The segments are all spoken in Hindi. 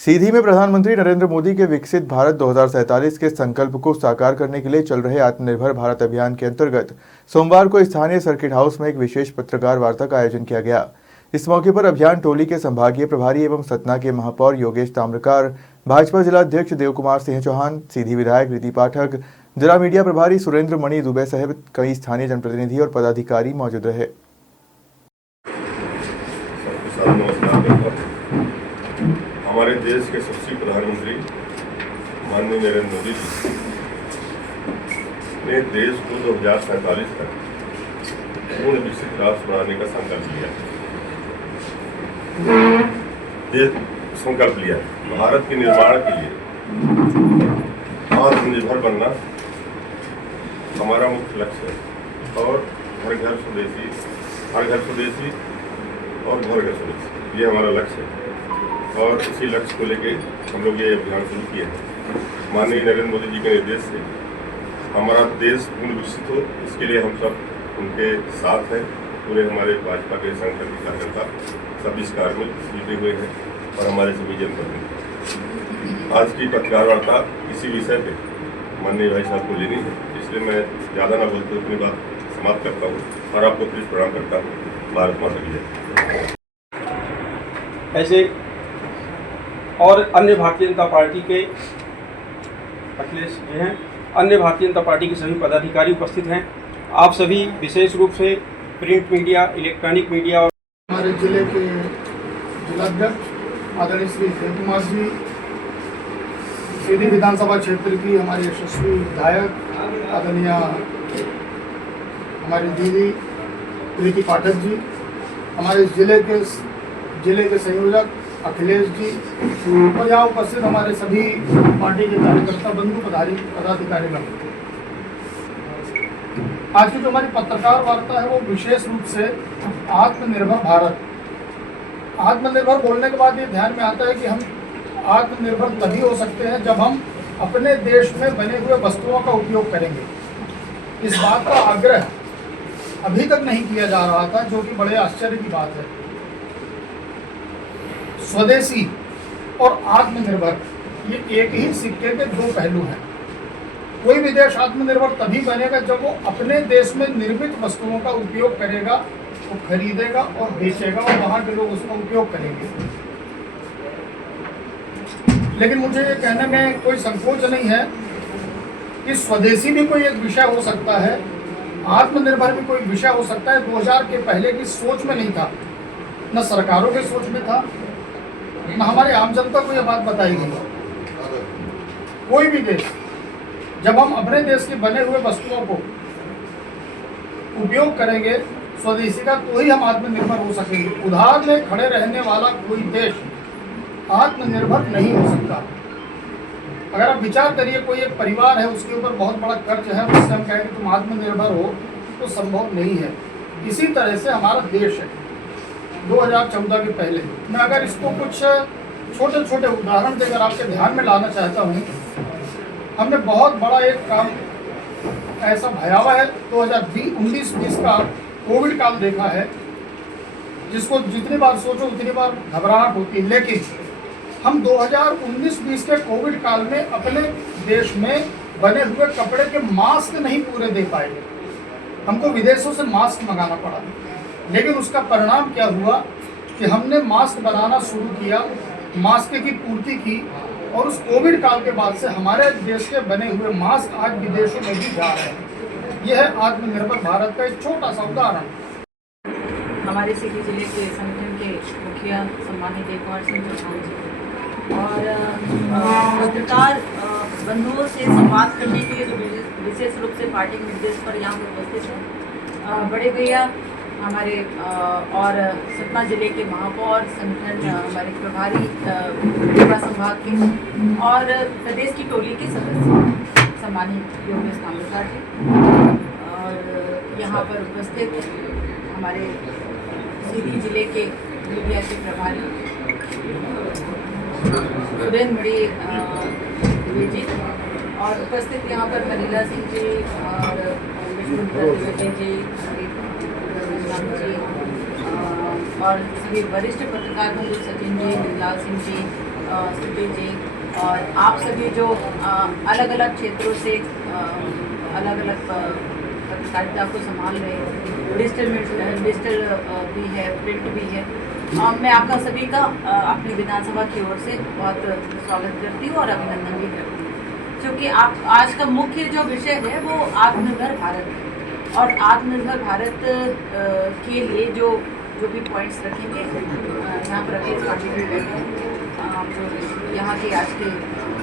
सीधी में प्रधानमंत्री नरेंद्र मोदी के विकसित भारत 2047 के संकल्प को साकार करने के लिए चल रहे आत्मनिर्भर भारत अभियान के अंतर्गत सोमवार को स्थानीय सर्किट हाउस में एक विशेष पत्रकार वार्ता का आयोजन किया गया। इस मौके पर अभियान टोली के संभागीय प्रभारी एवं सतना के महापौर योगेश ताम्रकार, भाजपा जिलाध्यक्ष देव कुमार सिंह चौहान, सीधी विधायक रीति पाठक, जिला मीडिया प्रभारी सुरेंद्र मणि दुबे सहित कई स्थानीय जनप्रतिनिधि और पदाधिकारी मौजूद रहे। हमारे देश के सबसे प्रधानमंत्री माननीय नरेंद्र मोदी जी ने देश को 2047 तक पूर्ण विकसित राष्ट्र बनाने का संकल्प लिया है। भारत के निर्माण के लिए आत्मनिर्भर बनना हमारा मुख्य लक्ष्य है और हर घर स्वदेशी और घर घर स्वदेशी, ये हमारा लक्ष्य है। और इसी लक्ष्य को लेकर हम लोग ये अभियान शुरू किए हैं। माननीय नरेंद्र मोदी जी के निर्देश से हमारा देश पूर्ण विकसित हो, इसके लिए हम सब उनके साथ हैं। पूरे हमारे भाजपा के संगठन के कार्यकर्ता सब इस कार्य में जुटे हुए हैं और हमारे सभी जनप्रतिनिधि। आज की पत्रकार वार्ता इसी विषय पे माननीय भाई साहब को लेनी है, इसलिए मैं ज़्यादा ना बोलते हुए अपनी बात समाप्त करता हूँ और आपको प्लीज प्रणाम करता हूँ। भारत माता की जय। ऐसे और अन्य भारतीय जनता पार्टी के अखिलेश जी हैं, अन्य भारतीय जनता पार्टी के सभी पदाधिकारी उपस्थित हैं। आप सभी विशेष रूप से प्रिंट मीडिया, इलेक्ट्रॉनिक मीडिया और हमारे जिले के जिलाध्यक्ष आदरणीय श्री देव कुमार जी, सीधी विधानसभा क्षेत्र की हमारी यशस्वी विधायक आदरणीय हमारी दीदी रीति पाठक जी, हमारे जिले के संयोजक अखिलेश जी और यहाँ उपस्थित हमारे सभी पार्टी के कार्यकर्ता बंधु पदाधिकारी लोग। आज की जो हमारी पत्रकार वार्ता है वो विशेष रूप से आत्मनिर्भर भारत। आत्मनिर्भर बोलने के बाद ये ध्यान में आता है कि हम आत्मनिर्भर तभी हो सकते हैं जब हम अपने देश में बने हुए वस्तुओं का उपयोग करेंगे। इस बात का आग्रह अभी तक नहीं किया जा रहा था, जो कि बड़े आश्चर्य की बात है। स्वदेशी और आत्मनिर्भर ये एक ही सिक्के के दो पहलू हैं। कोई भी देश आत्मनिर्भर तभी बनेगा जब वो अपने देश में निर्मित वस्तुओं का उपयोग करेगा, वो खरीदेगा और बेचेगा और वहाँ के लोग उसका उपयोग करेंगे। लेकिन मुझे ये कहने में कोई संकोच नहीं है कि स्वदेशी भी कोई एक विषय हो सकता है, आत्मनिर्भर भी कोई विषय हो सकता है। 2000 के पहले की सोच में नहीं था, न सरकारों की सोच में था, न हमारे आम जनता को यह बात बताई गई। कोई भी देश जब हम अपने देश के बने हुए वस्तुओं को उपयोग करेंगे स्वदेशी का, तो ही हम आत्मनिर्भर हो सकेंगे। उधार में खड़े रहने वाला कोई देश आत्मनिर्भर नहीं हो सकता। अगर आप विचार करिए, कोई एक परिवार है, उसके ऊपर बहुत बड़ा कर्ज है, उससे हम कहें कि तुम आत्मनिर्भर हो, तो संभव नहीं है। इसी तरह से हमारा देश है 2014 के पहले। मैं अगर इसको कुछ छोटे छोटे उदाहरण देकर आपके ध्यान में लाना चाहता हूँ। हमने बहुत बड़ा एक काम ऐसा भयावह है 2019-20 का कोविड काल देखा है, जिसको जितनी बार सोचो उतनी बार घबराहट होती है। लेकिन हम 2019-20 के कोविड काल में अपने देश में बने हुए कपड़े के मास्क नहीं पूरे दे पाए। हमको विदेशों से मास्क मंगाना पड़ा। लेकिन उसका परिणाम क्या हुआ कि हमने मास्क बनाना शुरू किया, मास्क की पूर्ति की, और उस कोविड काल के बाद से हमारे देश के बने हुए मास्क आज विदेशों में भी जा रहे हैं। यह है आत्मनिर्भर भारत का एक छोटा सा उदाहरण। हमारे सीधी जिले के संगठन के मुखिया सम्मानित देव कुमार सिंह चौहान जी और पत्रकार बंधुओं से संवाद करने के लिए जो विशेष रूप से पार्टी के निर्देश पर यहाँ पर उपस्थित हैं बड़े भैया हमारे और सतना जिले के महापौर संगठन, हमारे प्रभारी सेवा संभाग के और प्रदेश की टोली के सदस्य सम्मानित योगेश ताम्रकार जी और यहाँ पर उपस्थित हमारे सीधी जिले के मीडिया के प्रभारी सुरेंद्र मणि जी और उपस्थित यहाँ पर मनीला सिंह जी और विष्णु जी जी और सभी वरिष्ठ पत्रकार बंधु सचिन जी, लाल सिंह जी स्तुति जी और आप सभी जो अलग अलग क्षेत्रों से अलग अलग पत्रकारिता को संभाल रहे हैं, डिजिटल भी है, प्रिंट भी है। मैं आपका सभी का अपनी विधानसभा की ओर से बहुत स्वागत करती हूँ और अभिनंदन भी करती हूँ, क्योंकि आप आज का मुख्य जो विषय है वो आत्मनिर्भर भारत है। और आत्मनिर्भर भारत के लिए जो भी पॉइंट्स रखेंगे, यहाँ पर अखिलेश पाटिल भी बैठे हैं, जो यहाँ के आज के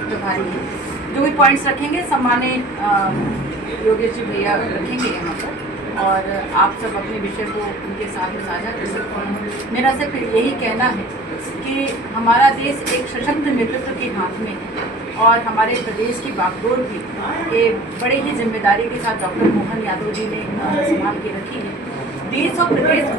प्रभारी हैं, जो भी पॉइंट्स रखेंगे सम्मान्य योगेश जी भैया रखेंगे यहाँ पर, और आप सब अपने विषय को उनके साथ में साझा कर सकते हैं। मेरा सिर्फ यही कहना है कि हमारा देश एक सशक्त नेतृत्व के हाथ में है और हमारे प्रदेश की बागडोर भी एक बड़े ही जिम्मेदारी के साथ डॉक्टर मोहन यादव जी ने संभाल के रखी है। देश और प्रदेश